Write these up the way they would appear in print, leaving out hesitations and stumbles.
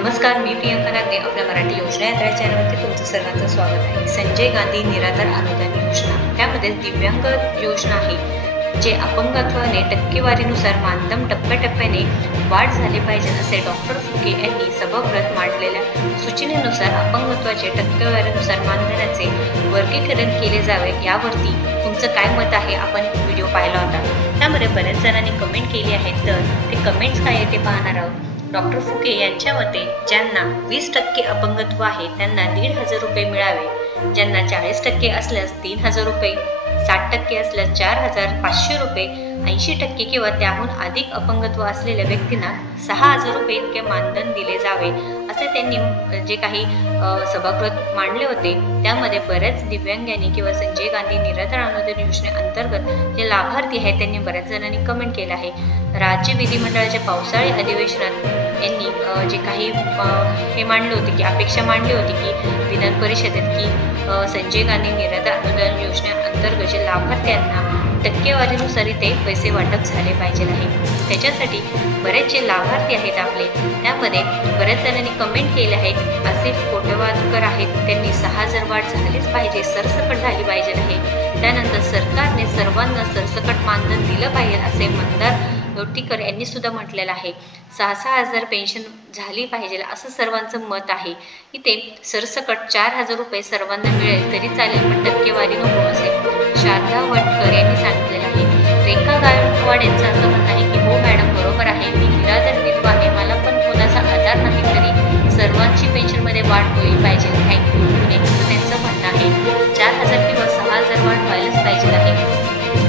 नमस्कार, मी प्रियंका नागने आपल्या मराठी योजना यात्रा चॅनलवरती तुमचं सर्वांचं स्वागत आहे। संजय गांधी निराधार अनुदान योजना, त्यामध्ये दिव्यांग योजना आहे जे अपंगत्वाने टक्केवारीनुसार मानधन टप्प्याटप्प्याने वाढ झाली पाहिजे असे डॉक्टर फुके यांनी सभागृहात मांडलेल्या सूचनेनुसार अपंगत्वाचे टक्केवारीनुसार मानधनाचे वर्गीकरण केले जावे यावरती तुमचं काय मत आहे आपण व्हिडिओ पाहिला होता। त्यामध्ये बऱ्याच जणांनी कमेंट केली आहे, तर ते कमेंट्स काय आहे ते पाहणार आहोत। डॉक्टर फुके यांच्या मते ज्यांना 20% अपंगत्व आहे त्यांना 1,500 रुपये मिळावे, ज्यांना 40% असल्यास 3,000 रुपये, 60% असल्यास 4,500 रुपये, 80% किंवा त्याहून अधिक अपंगत्व असलेल्या व्यक्तींना 6,000 रुपये इतके मानधन दिले जावे असे त्यांनी जे काही सभागृहात मांडले होते। त्यामध्ये बऱ्याच दिव्यांगांनी किंवा संजय गांधी निराधार अनुदान योजनेअंतर्गत जे लाभार्थी आहेत त्यांनी बऱ्याच जणांनी कमेंट केलं आहे। राज्य विधिमंडळाच्या पावसाळी अधिवेशनात यांनी जे काही हे मांडले होते की अपेक्षा मांडली होती की विधान परिषदेत की संजय गांधी निराधार अनुदान योजनेअंतर्गत जे लाभार्थ्यांना टक्केवारीनुसार ते पैसे वाटप झाले पाहिजे आहे। त्याच्यासाठी बरेच जे लाभार्थी आहेत आपले, त्यामध्ये बऱ्याच जणांनी कमेंट केले आहे। आसिफ कोटेवाडकर आहेत, त्यांनी 6,000 वाढ झालीच पाहिजे, सरसकट झाली पाहिजे आहे। त्यानंतर सरकारने सर्वांना सरसकट मानधन दिलं पाहिजे असे मंदार लोटीकर यांनी सुद्धा म्हटलेलं आहे। 6,000 पेन्शन झाली पाहिजे असं सर्वांचं मत आहे। इथे सरसकट 4,000 रुपये सर्वांना मिळेल तरी चालेल, पण टक्केवारी नको असे शारदा वटकर यांनी सांगितलेलं आहे। रेखा गायकवाड यांचं असं म्हणणं आहे की हो मॅडम, बरोबर आहे, मी निराधार विधवा आहे, मला पण कोणाचा आधार नाही, तरी सर्वांची पेन्शनमध्ये वाढ होईल पाहिजे, थँक्यू असं त्यांचं म्हणणं आहे। 4,000 किंवा 6,000 वाढ व्हायलाच पाहिजे आहे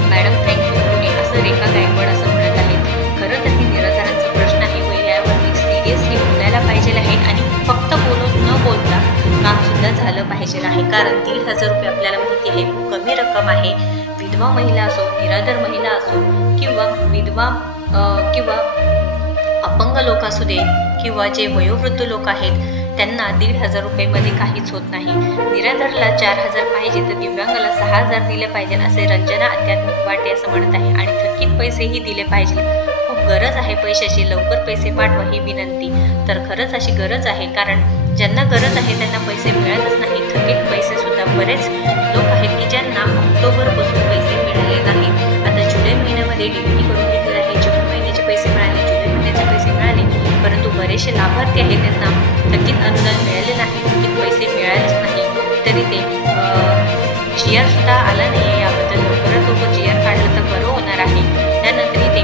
मॅडम, थँक्यू असं रेखा गायकवाड असं म्हणत आहेत। खरं तर ही निराधारांचा प्रश्न आहे व यावरती सिरियसली बोलायला पाहिजे आहे आणि फक्त बोलून न बोलता काम सुद्धा झालं पाहिजे आहे। कारण 1,500 रुपये आपल्याला माहिती आहे कमी रक्कम आहे। विधवा महिला असो, निराधार महिला असो किंवा विधवा किंवा अपंग लोक असू दे किंवा जे वयोवृद्ध लोक आहेत त्यांना 1,500 रुपयेमध्ये काहीच होत नाही। निराधारला 4,000 पाहिजे तर दिव्यांगाला 6,000 दिले पाहिजे असे रंजना आध्यात्मिक वाटे असं म्हणत आहे। आणि थकीत पैसेही दिले पाहिजे, खूप गरज आहे पैशाची, लवकर पैसे पाठवा ही विनंती। तर खरंच अशी गरज आहे, कारण ज्यांना गरज आहे त्यांना पैसे मिळतच नाही। थकीत पैसे सुद्धा बरेच लोक आहेत की ज्यांना ऑक्टोबरपासून पैसे मिळाले नाहीत। आता जुलै महिन्यामध्ये डीबीटी करून घेतले आहे, जून महिन्याचे पैसे मिळाले, जुलै महिन्याचे पैसे मिळाले, परंतु बरेचसे लाभार्थी आहेत त्यांना थकीत अनुदान मिळाले नाही, थकीत पैसे मिळालेच नाही, तरी ते GR सुद्धा आला नाही आहे। याबद्दल लवकरात लवकर GR काढलं तर बरं होणार आहे। त्यानंतर इथे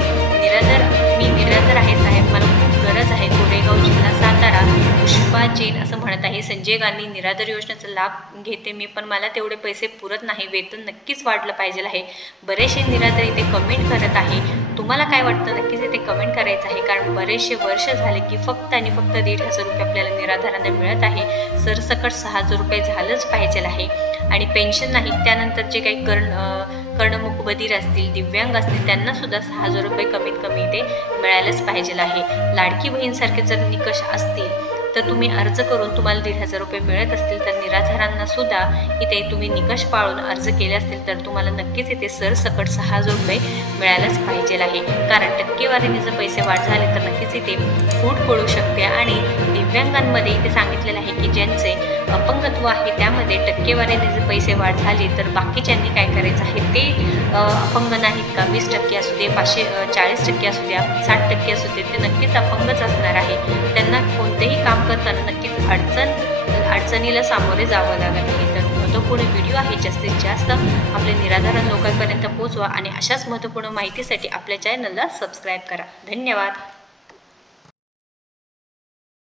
मी निराधार आहे साहेब, मला खूप गरज आहे, कोरेगाव जिल्हा सातारा पुष्पा जैन असं म्हणत आहे। संजय गांधी निराधार योजनेचा लाभ घेते मी, पण मला तेवढे पैसे पुरत नाही, वेतन नक्कीच वाढलं पाहिजे आहे। बरेचसे निराधार इथे कमेंट करत आहे, तुम्हाला काय वाटतं नक्कीच इथे कमेंट करायचं आहे। कारण बरेचसे वर्ष झाले की फक्त आणि फक्त 1,500 रुपये आपल्याला निराधारांना मिळत आहे। सरसकट 6,000 रुपये झालंच पाहिजे आहे आणि पेन्शन नाही। त्यानंतर जे काही कर्णमुक बधीर असतील, दिव्यांग असतील, त्यांना सुद्धा 6,000 रुपये कमीत कमी ते मिळायलाच पाहिजे आहे। लाडकी बहीणसारखे जर निकष असतील तर तुम्ही अर्ज करून तुम्हाला 1,500 रुपये मिळत असतील तर निराधारांना सुद्धा इथे तुम्ही निकष पाळून अर्ज केले असतील तर तुम्हाला नक्कीच इथे सरसकट 6,000 रुपये मिळायलाच पाहिजे आहे। कारण टक्केवारीने जर पैसे वाढ झाले तर नक्कीच इथे फूट पडू शकते। आणि दिव्यांगांमध्ये इथे सांगितलेलं आहे की ज्यांचे अपंगत्व आहे त्यामध्ये टक्केवारीने जर पैसे वाढ झाली तर बाकीच्यांनी काय करायचं आहे, ते अपंग नाहीत का, 20% असू दे, 40% असू द्या, 60% असू दे, ते नक्कीच अपंगच असणार आहे। त्यांना कोणतेही काम करताना नक्कीच अडचणीला सामोरे जावं लागत आहे। तर महत्त्वपूर्ण व्हिडिओ आहे, जास्तीत जास्त आपल्या निराधार लोकांपर्यंत पोहोचवा आणि अशाच महत्त्वपूर्ण माहितीसाठी आपल्या चॅनलला सबस्क्राईब करा। धन्यवाद।